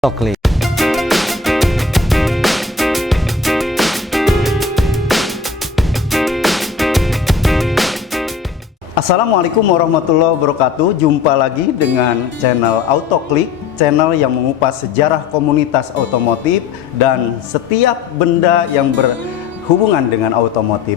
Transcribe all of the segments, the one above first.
Autoklik. Assalamualaikum warahmatullahi wabarakatuh. Jumpa lagi dengan channel Autoklik, channel yang mengupas sejarah komunitas otomotif dan setiap benda yang berhubungan dengan otomotif.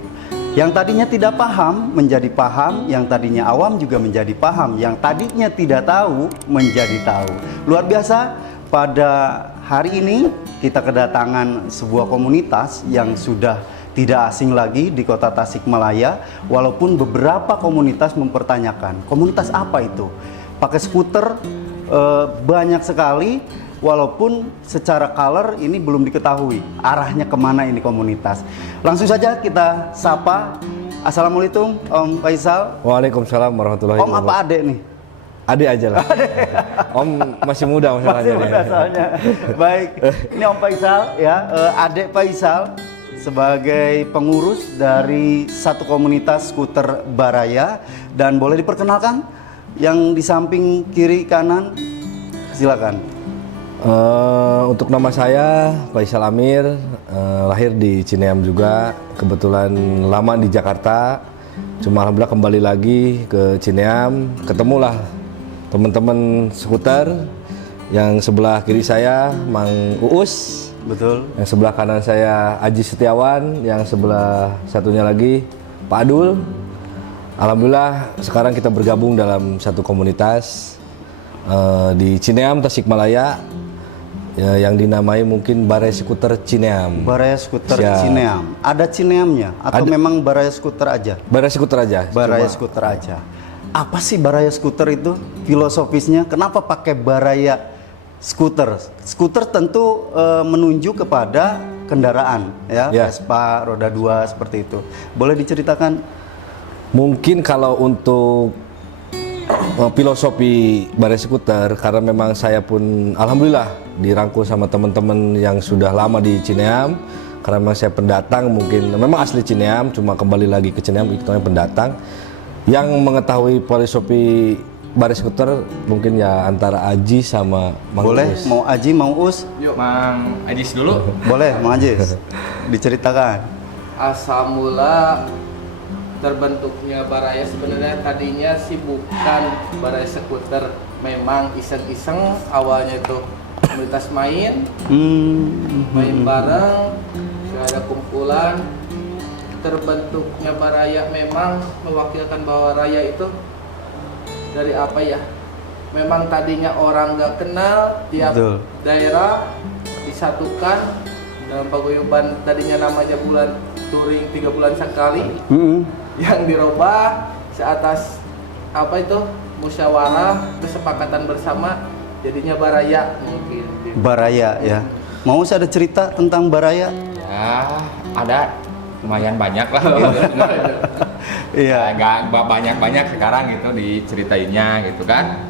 Yang tadinya tidak paham menjadi paham, yang tadinya awam juga menjadi paham, yang tadinya tidak tahu menjadi tahu. Luar biasa, pada hari ini kita kedatangan sebuah komunitas yang sudah tidak asing lagi di kota Tasikmalaya. Walaupun beberapa komunitas mempertanyakan, komunitas apa itu? Pakai skuter banyak sekali, walaupun secara color ini belum diketahui arahnya kemana ini komunitas. Langsung saja kita sapa. Assalamualaikum Om Faisal. Waalaikumsalam warahmatullahi wabarakatuh. Om apa adek nih? Adik aja lah. Om masih muda masalahnya. Masih muda soalnya. Baik, ini Om Faisal ya, adek Faisal sebagai pengurus dari satu komunitas skuter Baraya. Dan boleh diperkenalkan yang di samping kiri kanan, silakan. Untuk nama saya Faisal Amir, lahir di Cineam juga, kebetulan lama di Jakarta, cuma alhamdulillah kembali lagi ke Cineam, ketemulah teman-teman skuter. Yang sebelah kiri saya Mang Uus, Betul. yang sebelah kanan saya Aji Setiawan, yang sebelah satunya lagi Pak Adul. Alhamdulillah sekarang kita bergabung dalam satu komunitas di Cineam, Tasikmalaya, yang dinamai mungkin Baraya Skuter Cineam. Baraya Skuter Siap. Cineam. Ada Cineamnya atau memang Baraya Skuter aja? Baraya Skuter aja. Baraya Skuter aja. Apa sih Baraya Skuter itu? Filosofisnya kenapa pakai Baraya Skuter? Skuter tentu menunjuk kepada kendaraan ya, Vespa roda 2 seperti itu. Boleh diceritakan? Mungkin kalau untuk filosofi Baraya Skuter, karena memang saya pun alhamdulillah dirangkul sama teman-teman yang sudah lama di Cineam. Karena memang saya pendatang, mungkin memang asli Cineam, cuma kembali lagi ke Cineam, itu pendatang. Yang mengetahui filosofi Baraya Skuter mungkin ya antara Aji sama Mang Boleh, Us. mau Aji, mau Us? Yuk, Mang Ajis dulu. Boleh, Mang Ajis. Diceritakan. Asal mula terbentuknya Baraya sebenarnya tadinya sih bukan Baraya Skuter, memang iseng-iseng awalnya itu komunitas main bareng, gak ada kumpulan. Terbentuknya Baraya memang mewakilkan bahwa raya itu dari apa ya? Memang tadinya orang gak kenal, tiap Betul. daerah disatukan dalam paguyuban, tadinya namanya bulan touring 3 bulan sekali, yang dirubah seatas apa itu musyawarah kesepakatan bersama jadinya Baraya mungkin. Baraya ya. Mau saya ada cerita tentang Baraya? Ya, ada lumayan banyak lah. Iya. Nggak banyak-banyak sekarang gitu diceritainnya gitu kan.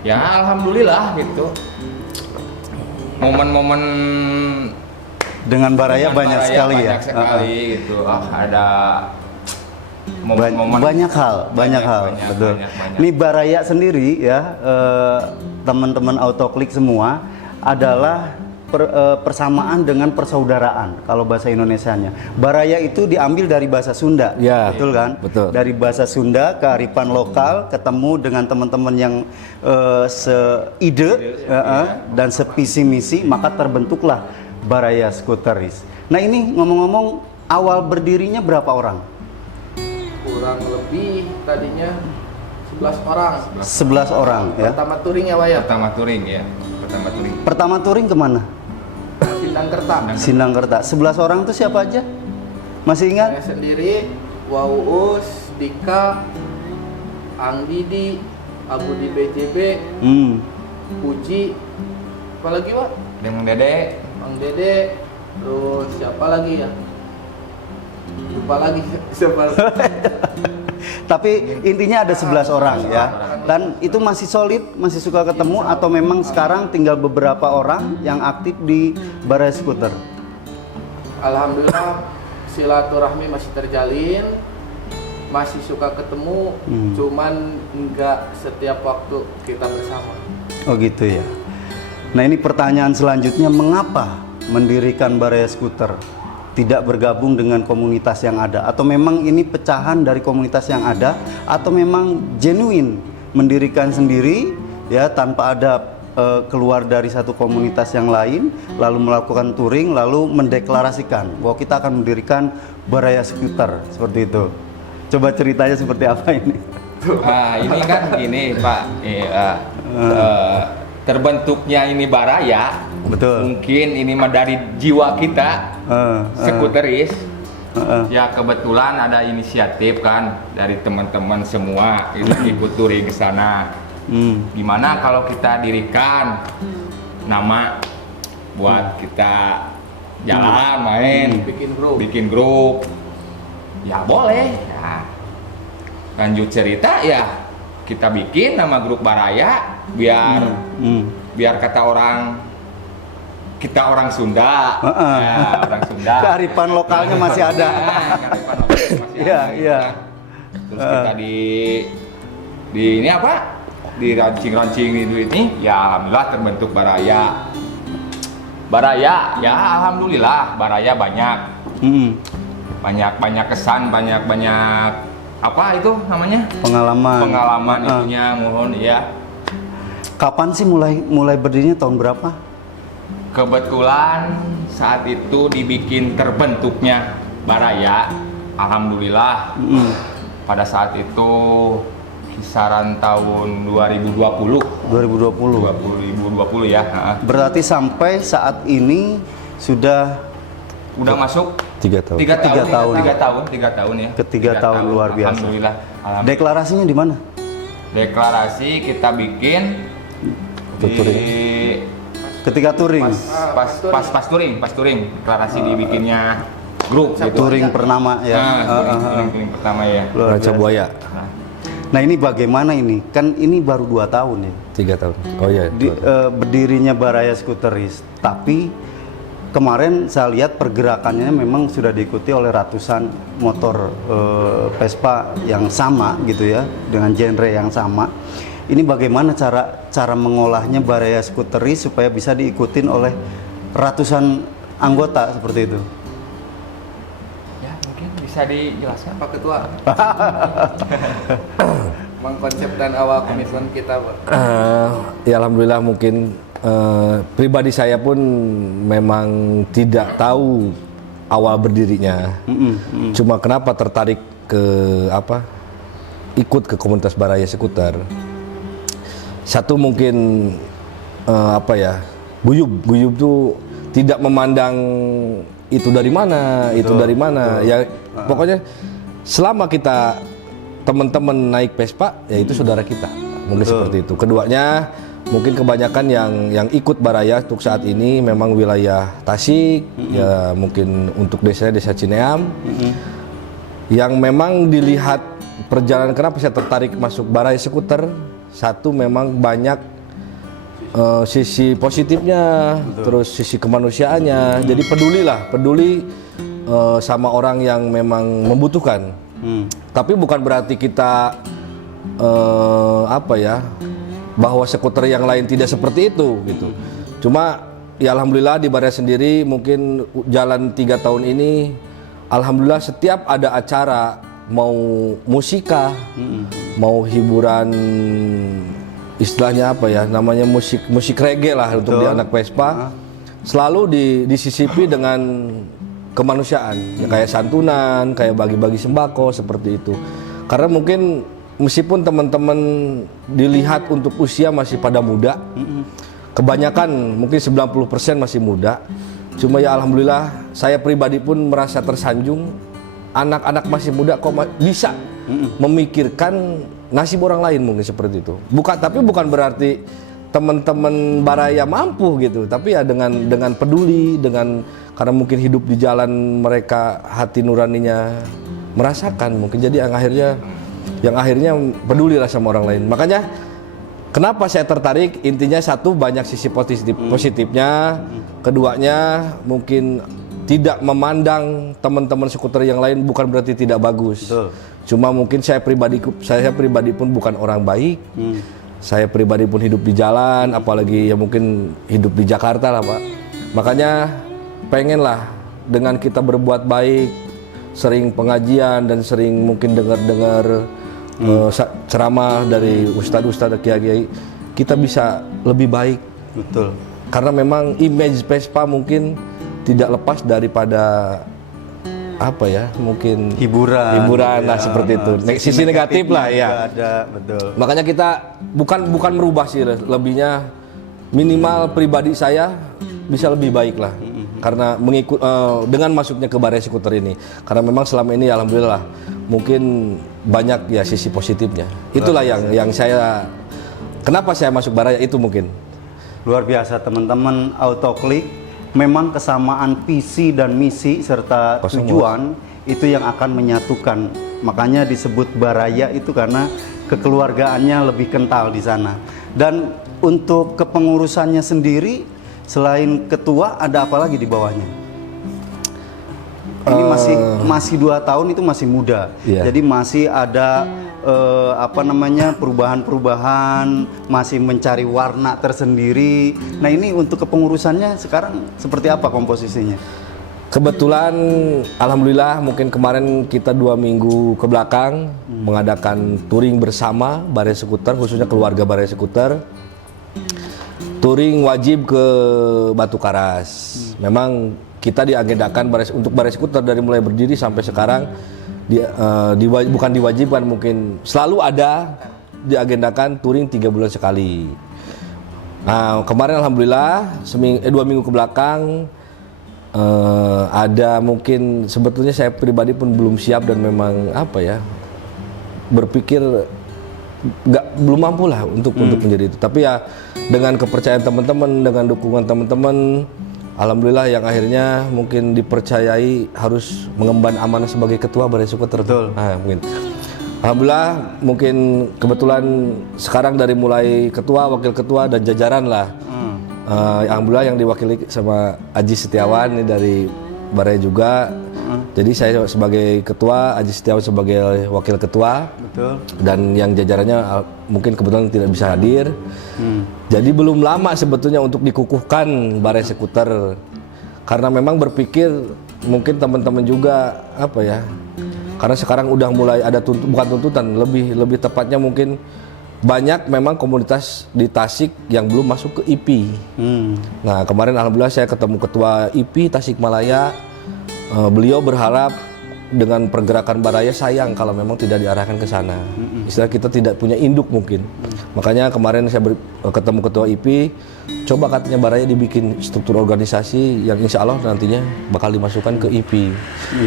Ya alhamdulillah gitu. Momen-momen Dengan Baraya banyak sekali ya. banyak sekali gitu. Ada momen-momen Banyak hal. Betul. banyak. Ini Baraya sendiri ya, teman-teman Autoklik semua adalah persamaan dengan persaudaraan kalau bahasa Indonesianya. Baraya itu diambil dari bahasa Sunda, Ya, betul kan? betul. Dari bahasa Sunda, kearifan lokal, ketemu dengan teman-teman yang seide dan sevisi misi, maka terbentuklah Baraya Skuteris. Nah ini ngomong-ngomong, awal berdirinya berapa orang? Kurang lebih tadinya 11 orang. 11 orang ya. Pertama touring ya, Pak ya? pertama touring ya. Pertama touring. Pertama touring kemana? Sindangkerta. Sindangkerta. 11 orang itu siapa aja? Masih ingat? Saya sendiri, Wauus, Dika, Ang Didi, Abu di BJB, Puji, apalagi Pak? Dengan Dede. Bang Dede, terus siapa lagi ya? Lupa lagi siapa. Tapi intinya ada 11 orang ya. Dan itu masih solid, masih suka ketemu atau memang sekarang tinggal beberapa orang yang aktif di Baraya Skuter? Alhamdulillah silaturahmi masih terjalin, masih suka ketemu, cuman nggak setiap waktu kita bersama. Oh gitu ya. Nah ini pertanyaan selanjutnya, mengapa mendirikan Baraya Skuter? Tidak bergabung dengan komunitas yang ada? Atau memang ini pecahan dari komunitas yang ada? Atau memang genuine mendirikan sendiri ya tanpa ada keluar dari satu komunitas yang lain, lalu melakukan touring, lalu mendeklarasikan bahwa kita akan mendirikan Baraya Skuter, seperti itu. Coba ceritanya seperti apa ini? Ini kan gini Pak, terbentuknya ini Baraya, Betul. mungkin ini mah dari jiwa kita skuteris. Ya kebetulan ada inisiatif kan dari teman-teman semua ikut touring ke sana. Gimana kalau kita dirikan nama buat kita jalan main, bikin grup, ya boleh. Ya. Lanjut cerita ya kita bikin nama grup Baraya biar kata orang kita orang Sunda, ya, orang Sunda. Kearifan lokalnya masih ada. Kearifan lokalnya masih ada. Iya. Terus kita di ini apa? Di rancing ini, ya alhamdulillah terbentuk Baraya. Baraya, ya alhamdulillah Baraya banyak. Banyak kesan, banyak apa itu namanya? Pengalaman itunya, mohon ya. Kapan sih mulai berdirinya, tahun berapa? Kebetulan saat itu dibikin terbentuknya Baraya, alhamdulillah. Pada saat itu kisaran tahun 2020 ya. Berarti sampai saat ini sudah masuk 3 tahun. 3 tahun ya. Ketiga tahun luar biasa. Alhamdulillah. Deklarasinya di mana? Deklarasi kita bikin Ketika touring. pas touring. Deklarasi dibikinnya grup gitu. Touring bernama ya. Touring pertama ya. Ranca Buaya. Nah ini bagaimana ini? Kan ini baru 2 tahun ya. 3 tahun. Oh iya. Berdirinya Baraya Skuteris. Tapi kemarin saya lihat pergerakannya memang sudah diikuti oleh ratusan motor Vespa yang sama gitu ya, dengan genre yang sama. Ini bagaimana cara mengolahnya Baraya Skuteris supaya bisa diikutin oleh ratusan anggota seperti itu? Ya mungkin bisa dijelaskan Pak Ketua. Memang konsep dan awal komitmen kita, Pak. Ya alhamdulillah mungkin pribadi saya pun memang tidak tahu awal berdirinya. Cuma kenapa tertarik ikut ke komunitas Baraya Skuter. Satu mungkin guyub tuh tidak memandang itu dari mana, ya pokoknya selama kita teman-teman naik Vespa ya itu saudara kita, mungkin seperti itu. Keduanya mungkin kebanyakan yang ikut Baraya untuk saat ini memang wilayah Tasik, ya mungkin untuk desa Cineam, yang memang dilihat perjalanan kenapa saya tertarik masuk Baraya Skuter. Satu memang banyak sisi positifnya, terus sisi kemanusiaannya. Jadi peduli sama orang yang memang membutuhkan. Tapi bukan berarti kita bahwa skuter yang lain tidak seperti itu gitu. Cuma ya alhamdulillah di Baraya sendiri mungkin jalan 3 tahun ini alhamdulillah setiap ada acara, mau musika, mau hiburan, istilahnya namanya musik reggae lah. Betul. Untuk di anak Vespa selalu disisipi dengan kemanusiaan, ya kayak santunan, kayak bagi-bagi sembako seperti itu. Karena mungkin meskipun teman-teman dilihat untuk usia masih pada muda, kebanyakan mungkin 90% masih muda. Cuma ya alhamdulillah saya pribadi pun merasa tersanjung, anak-anak masih muda kok bisa memikirkan nasib orang lain, mungkin seperti itu. Tapi bukan berarti teman-teman Baraya mampu gitu, tapi ya dengan peduli, karena mungkin hidup di jalan mereka hati nuraninya merasakan mungkin, jadi yang akhirnya peduli lah sama orang lain. Makanya kenapa saya tertarik, intinya satu banyak sisi positifnya, keduanya mungkin tidak memandang teman-teman skuter yang lain bukan berarti tidak bagus. Betul. Cuma mungkin saya pribadi pun bukan orang baik. Saya pribadi pun hidup di jalan, apalagi ya mungkin hidup di Jakarta lah Pak. Makanya pengen lah dengan kita berbuat baik, sering pengajian dan sering mungkin dengar-dengar ceramah dari ustadz-ustadz, kiai-kiai, kita bisa lebih baik. Betul. Karena memang image Vespa mungkin tidak lepas daripada apa ya, mungkin hiburan lah, seperti itu. Sisi negatif lah ya. Ada, betul. Makanya kita bukan merubah sih, lebihnya minimal pribadi saya bisa lebih baik lah. Karena dengan masuknya ke Baraya Skuter ini, karena memang selama ini alhamdulillah mungkin banyak ya sisi positifnya. Itulah yang saya, kenapa saya masuk Baraya itu mungkin. Luar biasa teman-teman Autoklik. Memang kesamaan visi dan misi serta tujuan itu yang akan menyatukan. Makanya disebut Baraya itu karena kekeluargaannya lebih kental di sana. Dan untuk kepengurusannya sendiri, selain ketua ada apa lagi di bawahnya? Ini masih 2 tahun, itu masih muda. Jadi masih ada perubahan-perubahan, masih mencari warna tersendiri. Nah, ini untuk kepengurusannya sekarang seperti apa komposisinya? Kebetulan alhamdulillah mungkin kemarin kita 2 minggu ke belakang mengadakan touring bersama Baraya Skuter, khususnya keluarga Baraya Skuter. Touring wajib ke Batu Karas. Memang kita diagendakan untuk Baraya Skuter dari mulai berdiri sampai sekarang bukan diwajibkan, mungkin selalu ada diagendakan touring 3 bulan sekali. Nah, kemarin alhamdulillah 2 minggu ke belakang ada mungkin, sebetulnya saya pribadi pun belum siap dan memang berpikir belum mampu lah untuk menjadi itu. Tapi ya dengan kepercayaan teman-teman, dengan dukungan teman-teman, alhamdulillah yang akhirnya mungkin dipercayai harus mengemban amanah sebagai ketua Baraya Skuter. Betul. Nah, mungkin alhamdulillah mungkin kebetulan sekarang dari mulai ketua, wakil ketua dan jajaran lah. Alhamdulillah yang diwakili sama Aji Setiawan ini dari Baraya juga. Jadi saya sebagai ketua, Aji Setiawan sebagai wakil ketua. Betul. Dan yang jajarannya mungkin kebetulan tidak bisa hadir. Jadi belum lama sebetulnya untuk dikukuhkan Baraya Skuter. Karena memang berpikir mungkin teman-teman juga karena sekarang udah mulai ada bukan tuntutan, lebih tepatnya mungkin banyak memang komunitas di Tasik yang belum masuk ke IP. Nah, kemarin alhamdulillah saya ketemu ketua IP Tasikmalaya. Beliau berharap dengan pergerakan Baraya, sayang kalau memang tidak diarahkan ke sana. Istilah kita tidak punya induk mungkin. Makanya kemarin saya ketemu ketua IP, coba katanya Baraya dibikin struktur organisasi yang insya Allah nantinya bakal dimasukkan ke IP.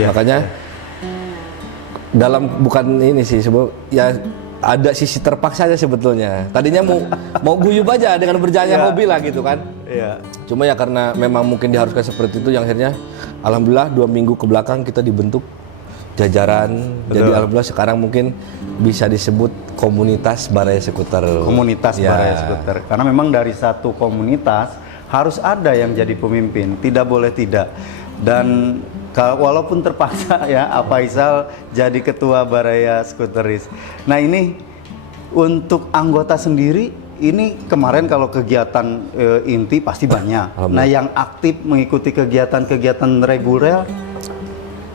Makanya dalam bukan ini sih, ya ada sisi terpaksanya sebetulnya. Tadinya mau guyup aja dengan berjalannya hobi lah gitu kan. Cuma ya karena memang mungkin diharuskan seperti itu, yang akhirnya alhamdulillah 2 minggu ke belakang kita dibentuk jajaran. Betul. Jadi alhamdulillah sekarang mungkin bisa disebut komunitas Baraya Skuter. Komunitas Baraya Skuter. Karena memang dari satu komunitas harus ada yang jadi pemimpin, tidak boleh tidak. Dan walaupun terpaksa ya, Faisal jadi ketua Baraya Skuteris. Nah, ini untuk anggota sendiri, ini kemarin kalau kegiatan inti pasti banyak. Nah, yang aktif mengikuti kegiatan-kegiatan reguler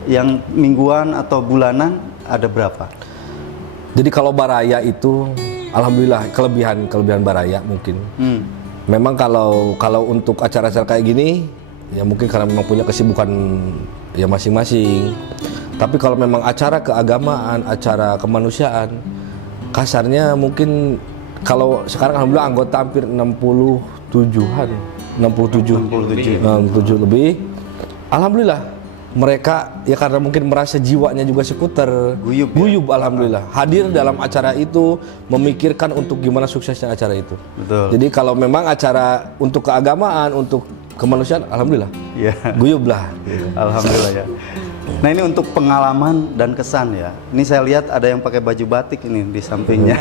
yang mingguan atau bulanan ada berapa? Jadi kalau Baraya itu alhamdulillah kelebihan Baraya mungkin. Memang kalau untuk acara-acara kayak gini ya mungkin karena memang punya kesibukan ya masing-masing. Tapi kalau memang acara keagamaan, acara kemanusiaan, kasarnya mungkin kalau sekarang alhamdulillah anggota hampir 67-an, 67 lebih. Alhamdulillah mereka ya karena mungkin merasa jiwanya juga skuter, guyub alhamdulillah. Hadir dalam acara itu, memikirkan untuk gimana suksesnya acara itu. Betul. Jadi kalau memang acara untuk keagamaan, untuk kemanusiaan, alhamdulillah. Guyub lah. Alhamdulillah ya. Nah, ini untuk pengalaman dan kesan ya. Ini saya lihat ada yang pakai baju batik ini di sampingnya.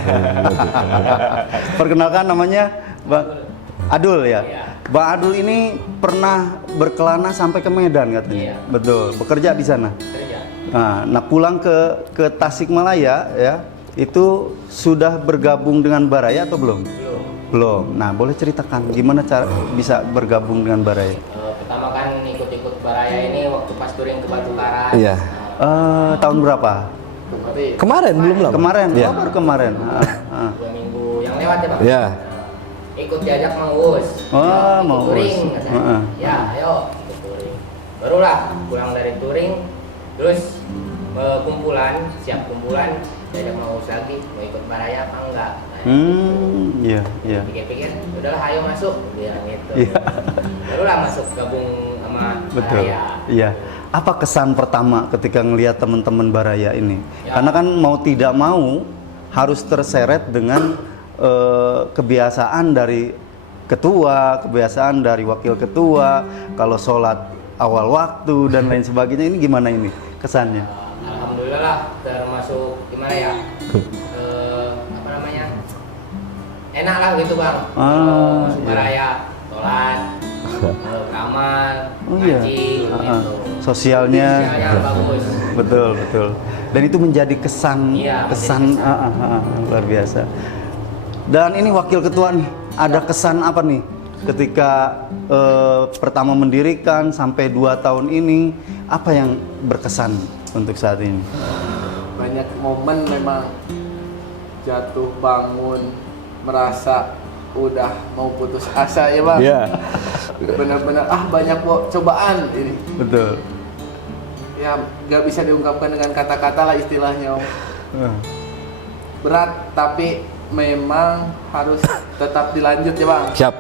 Perkenalkan, namanya Bang Adul ya. Bang Adul ini pernah berkelana sampai ke Medan katanya. Betul, bekerja di sana. Nah, pulang ke Tasikmalaya ya. itu sudah bergabung dengan Baraya atau belum? Belum. Belum. Nah, boleh ceritakan gimana cara bisa bergabung dengan Baraya? Pertama kan ikut-ikut Baraya ini waktu pas touring ke Batu Karas. Iya. Tahun berapa? Kemarin belum lama. Kemarin. Iya. Oh, baru kemarin. 2 minggu yang lewat ya Bang. Iya. Ikut diajak Mang Uus. Oh, Ikut Mang Uus. touring katanya. Ya, ayo ikut touring. Barulah pulang dari touring, terus kumpulan, siap kumpulan, diajak Mang Uus lagi, mau ikut Baraya apa enggak? Iya, iya. Pikir-pikir, udahlah ayo masuk, bilang gitu. Iya. Barulah masuk gabung sama Betul. Baraya. Iya. Apa kesan pertama ketika ngelihat teman-teman Baraya ini? Ya. Karena kan mau tidak mau harus terseret dengan kebiasaan dari ketua, kebiasaan dari wakil ketua, kalau sholat awal waktu dan lain sebagainya. Ini gimana ini kesannya? Alhamdulillah lah, termasuk gimana ya? Apa namanya? Enak lah gitu Bang. Masuk Baraya, sholat, beramal, ngaji, gitu. Sosialnya bagus. betul, betul. Dan itu menjadi kesan, Iya, kesan luar biasa. Dan ini wakil ketua nih, ada kesan apa nih ketika pertama mendirikan sampai 2 tahun ini, apa yang berkesan untuk saat ini? Banyak momen memang jatuh bangun, merasa udah mau putus asa ya Bang. Iya. Benar-benar banyak cobaan ini. Betul. Ya nggak bisa diungkapkan dengan kata-kata lah istilahnya Om. Berat tapi memang harus tetap dilanjut ya Bang. Siap.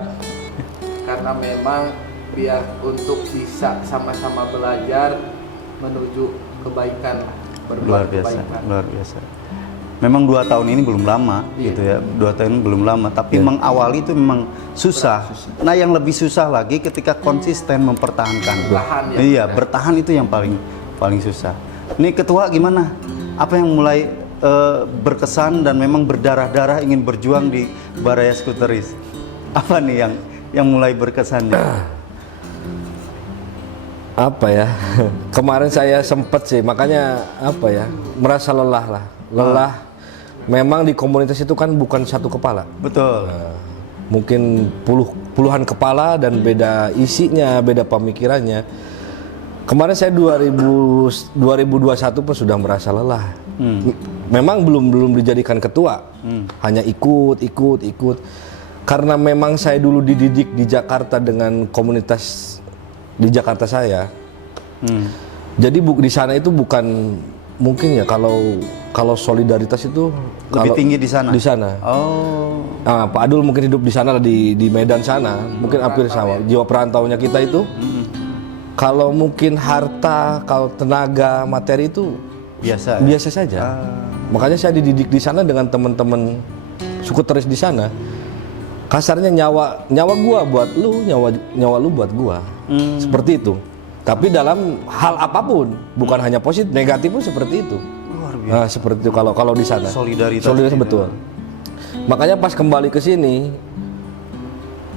Karena memang biar untuk bisa sama-sama belajar menuju kebaikan, Luar berbuat biasa, kebaikan. luar biasa. Memang 2 tahun ini belum lama, gitu ya. 2 tahun ini belum lama, tapi mengawali itu memang susah. Nah, yang lebih susah lagi ketika konsisten mempertahankan. Bertahan ya. Iya, bertahan itu yang paling susah. Ini ketua gimana? Apa yang mulai berkesan dan memang berdarah-darah ingin berjuang di Baraya Skuteris? Apa nih yang mulai berkesannya? Apa ya? Kemarin saya sempet sih, makanya apa ya? Merasa lelah lah. Lelah. Memang di komunitas itu kan bukan satu kepala. Betul. Mungkin puluhan kepala dan beda isinya, beda pemikirannya. Kemarin saya 2021 pun sudah merasa lelah. Memang belum dijadikan ketua, hanya ikut. Karena memang saya dulu dididik di Jakarta dengan komunitas di Jakarta saya. Jadi di sana itu bukan mungkin ya kalau solidaritas itu Lebih tinggi di sana. Di sana. Oh. Nah, Pak Adul mungkin hidup di sana di Medan sana, mungkin hampir sama. Jiwa perantaunya kita itu, kalau mungkin harta, kalau tenaga, materi itu Biasa. biasa saja. Makanya saya dididik di sana dengan teman-teman skuteris di sana. Kasarnya nyawa gua buat lu, nyawa lu buat gua. Seperti itu. Tapi dalam hal apapun, bukan hanya positif, negatif pun seperti itu. Luar biasa. Nah, seperti itu kalau di sana. Solidaritas betul. Makanya pas kembali ke sini,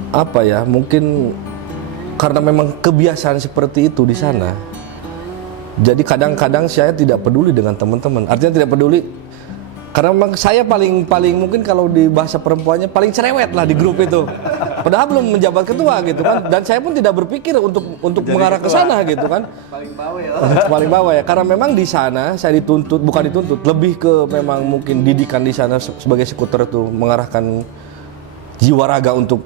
apa ya? Mungkin karena memang kebiasaan seperti itu di sana. Jadi kadang-kadang saya tidak peduli dengan teman-teman. Artinya tidak peduli karena memang saya paling mungkin kalau di bahasa perempuannya paling cerewet lah di grup itu. Padahal belum menjabat ketua gitu kan. Dan saya pun tidak berpikir untuk mengarah ke sana gitu kan. Paling bawah ya. Paling bawah ya, karena memang di sana saya bukan dituntut, lebih ke memang mungkin didikan di sana sebagai skuter itu mengarahkan jiwa raga untuk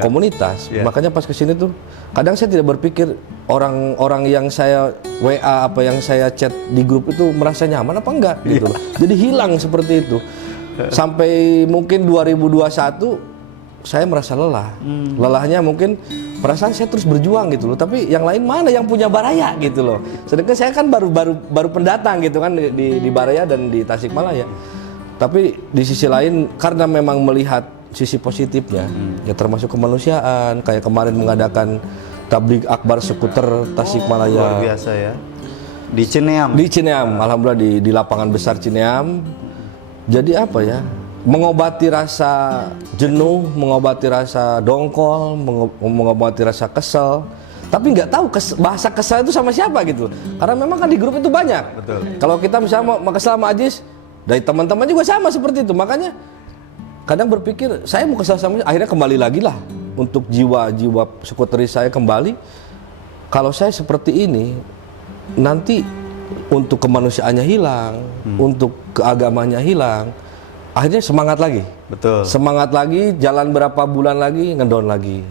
komunitas. Makanya pas kesini tuh kadang saya tidak berpikir orang-orang yang saya WA apa yang saya chat di grup itu merasa nyaman apa enggak gitu loh. Jadi hilang seperti itu. Sampai mungkin 2021 saya merasa lelah. Lelahnya mungkin perasaan saya terus berjuang gitu loh, tapi yang lain mana yang punya Baraya gitu loh. Sedangkan saya kan baru pendatang gitu kan di Baraya dan di Tasikmalaya. Tapi di sisi lain karena memang melihat sisi positifnya, ya termasuk kemanusiaan, kayak kemarin mengadakan tabligh akbar skuter Tasikmalaya. Luar biasa ya. Di Cineam. Di Cineam, alhamdulillah di lapangan besar Cineam. Jadi apa ya? Mengobati rasa jenuh, mengobati rasa dongkol, mengobati rasa kesel. Tapi nggak tahu bahasa kesel itu sama siapa gitu. Karena memang kan di grup itu banyak. Betul. Kalau kita misalnya mau kesel sama Ajis, Dari teman-teman juga sama seperti itu. Makanya kadang berpikir saya mau kesal sama, akhirnya kembali lagi lah untuk jiwa-jiwa skuteris saya kembali. Kalau saya seperti ini, nanti untuk kemanusiaannya hilang, untuk keagamanya hilang, akhirnya semangat lagi. Betul. Semangat lagi, jalan berapa bulan lagi, ngedown lagi.